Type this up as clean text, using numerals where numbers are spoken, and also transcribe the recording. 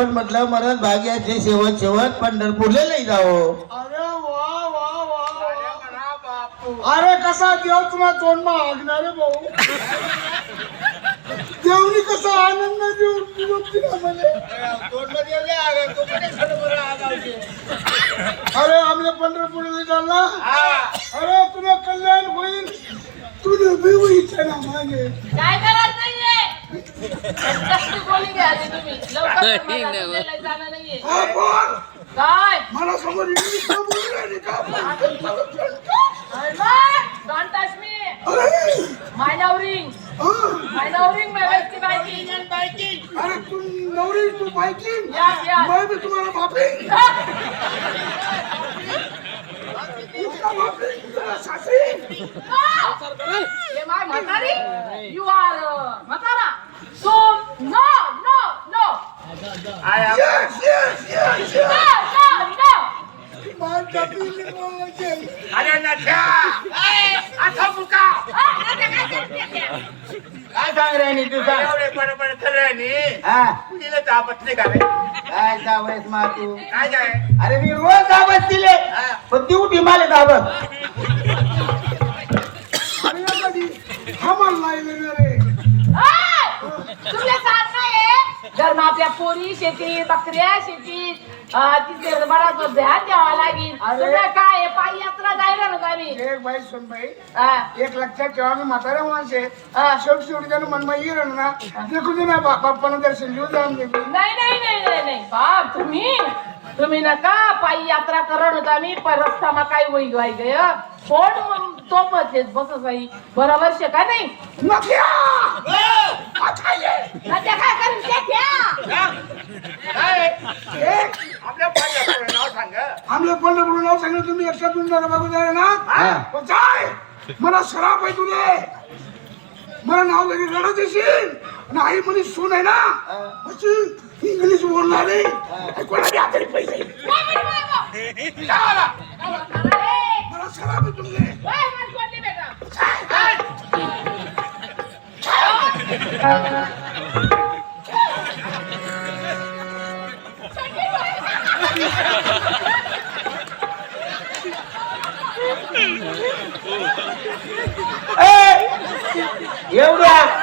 म्हटलं मरण भाग्याचे शेवट शेवट पंढरपूरला नाही जावं. अरे वा वा वा अरे कसा देव तुला तोंड मागणार रे भाऊ. देवनी कसा आनंद देऊन दिला मला. अरे आमले पंढरपूरला चालला. अरे तुला कल्याण होईल. तुला बी होईल ना मागे. काय करत नाहीये गोळी घ्या तुम्ही लवकर जाणार नाहीये. काय मला समोर इंग्लिश बोलू राहिली का? Don't touch me. My nowring. My nowring, my bestie biking. अरे तू नवरी तू बायकिंग. Yes, yes. मैं भी तुम्हारा बापिंग. इसका बापिंग तुम्हारा सासरी. ये my matari? You are matara. So no. Yes. No. मार जाती बोलने के. अरे नठ्या आता मुका काय सांग रे नी तू सांग. एवढे बडबड कर राहिली हा तुझीला तापत नाही का रे काय जावयस मा तू. काय काय अरे मी रोज दाबत दिले पण ती उठी माले दाबत. अरे कधी हमाल नाही रे. तुमले साथ नाही घर में आपल्या पोरी शेती बकऱ्या शेती तिथे बराच ध्यान द्यावा लागेल. तुला काय पायी यात्रा जायला ना आम्ही. एक बाई सुन बाई हा. एक लक्षात ठेवा मी म्हाताऱ्या माणसे हा. शेवटी त्यानं मनमाई येईल ना देखू दे ना बाप्पानं दर्शन घेऊ जाऊन दे. नाही बाप तुम्ही नका पायी यात्रा करण होता मी रस्ता मा काय होई गाय गय कोण तो बसेस बस काही बरोबर शे का नाही. नक्या नद्या काय करून ते घ्या. काय आपल्या पाण्याचं नाव सांग आमले पंढरपूर नाव सांगितलं तुम्ही एकशे 2 जण बघू जाय ना. पण जाय मला शराब आहे तुले. मला नाव लगे रडत देशील नाही म्हणे सून आहे ना अशी इंग्लिश बोलणारे कोणाच्या हाताने पैसे मला शराब आहे तुले. एवढ्या